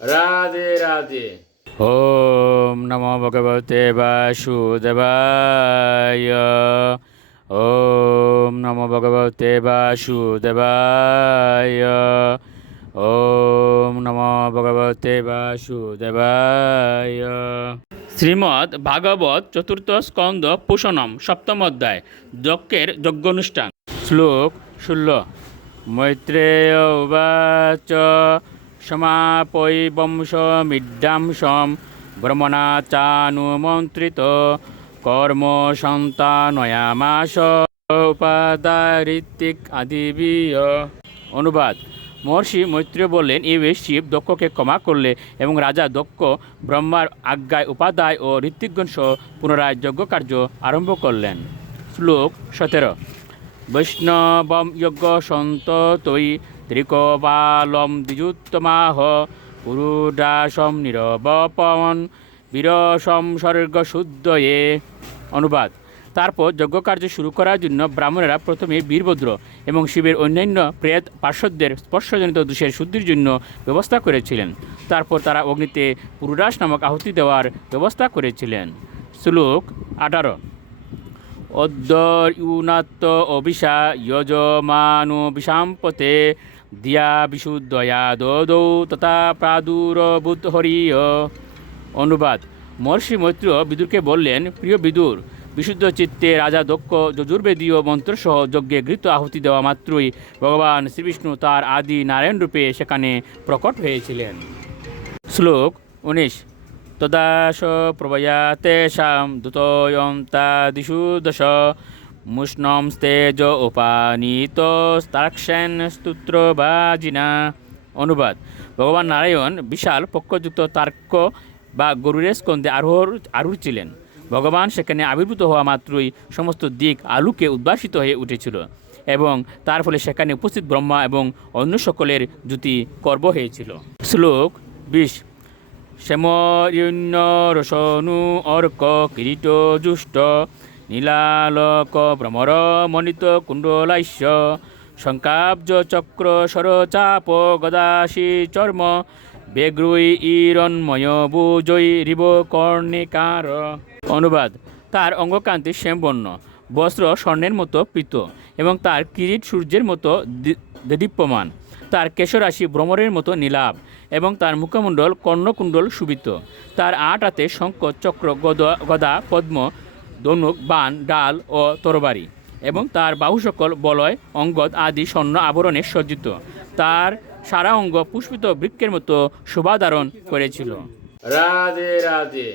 রাধে রাধে। ওম নমো ভগবতে বাসুদেবায়। ওম নমো ভগবতে বাসুদেবায়। ওম নমো ভগবতে বাসুদেবায়। শ্রীমদ্ ভাগবত চতুর্থ স্কন্দ পুষণম সপ্তম অধ্যায় যজ্ঞের যজ্ঞানুষ্ঠান। শ্লোক 16। মৈত্রেয় উবাচ সমাপৈ বংশমিড্যাংশম ব্রহ্মণা চানুমন্ত্রিত কর্ম সন্তানয়ামাস উপাদারিত্বিক আদিবিয়। অনুবাদ। মহর্ষি মৈত্রেয় বললেন, এভাবে শিব দক্ষকে ক্ষমা করলে এবং রাজা দক্ষ ব্রহ্মার আজ্ঞায় উপাদায় ও ঋত্বিকগণ সহ পুনরায় যজ্ঞকার্য আরম্ভ করলেন। শ্লোক 17। বৈষ্ণবম যজ্ঞ সন্ত তৈ ত্রিকপালম দ্বিজুত্তমাহ পুরুদাসম নিরবপন বীরসম স্বর্গশুদ্ধয়ে। অনুবাদ। তারপর যজ্ঞকার্য শুরু করার জন্য ব্রাহ্মণেরা প্রথমে বীরভদ্র এবং শিবের অন্যান্য প্রেত পার্শ্বদের স্পর্শজনিত দোষের শুদ্ধির জন্য ব্যবস্থা করেছিলেন। তারপর তারা অগ্নিতে পুরুদাস নামক আহুতি দেওয়ার ব্যবস্থা করেছিলেন। শ্লোক 18। অদ্যুনাত্ত অভিষা যজমানো বিষাম্পতে দিয়া বিশুদ্ধয়া দদৌ তথা প্রাদুরভূত হরিয়। অনুবাদ। মহর্ষি মৈত্র বিদুরকে বললেন, প্রিয় বিদুর, বিশুদ্ধ চিত্তে রাজা দক্ষ যজুর্বেদীয় মন্ত্রসহ যজ্ঞে ঘৃত আহুতি দেওয়া মাত্রই ভগবান শ্রীবিষ্ণু তার আদি নারায়ণ রূপে সেখানে প্রকট হয়েছিলেন। শ্লোক 19। তদাস প্রভয়া তেষাং দূতয়ন্তা দিশু দশ মুষ্ণম স্তেজ উপানীত স্তাক্ষেন স্তোত্রবাজিনা। অনুবাদ। ভগবান নারায়ণ বিশাল পক্ষযুক্ত তার্ক বা গরুরের স্কন্ধে আরূঢ় ছিলেন। ভগবান সেখানে আবির্ভূত হওয়া মাত্রই সমস্ত দিক আলোকে উদ্ভাসিত হয়ে উঠেছিল এবং তার ফলে সেখানে উপস্থিত ব্রহ্মা এবং অন্য সকলের জ্যোতি কর্ব হয়েছিল। শ্লোক 20। শ্যামরণ্য রসনু অর্ক কিরীট জুষ্ট নীলালক ভ্রমর মণিত কুণ্ডলাস্য শঙ্কাব্জ চক্র সরচাপ গদাসী চর্ম বেগ্রুই ঈরন্ময় বুজৈ রিব কর্ণিকার। অনুবাদ। তার অঙ্গকান্তি শ্যামবর্ণ, বস্ত্র স্বর্ণের মতো পীত এবং তার কিরীট সূর্যের মতো দেদীপ্যমান। তার কেশরাশি ভ্রমরের মতো নীলাভ এবং তার মুখমণ্ডল কর্ণকুণ্ডল শোভিত। তার 8 হাতে শঙ্খ, চক্র, গদা, পদ্ম, ধনুক, বাণ, ডাল ও তরবারি এবং তার বাহু সকল বলয়, অঙ্গদ আদি স্বর্ণ আবরণে সজ্জিত। তার সারা অঙ্গ পুষ্পিত বৃক্ষের মতো শোভা ধারণ করেছিল। রাধে রাধে।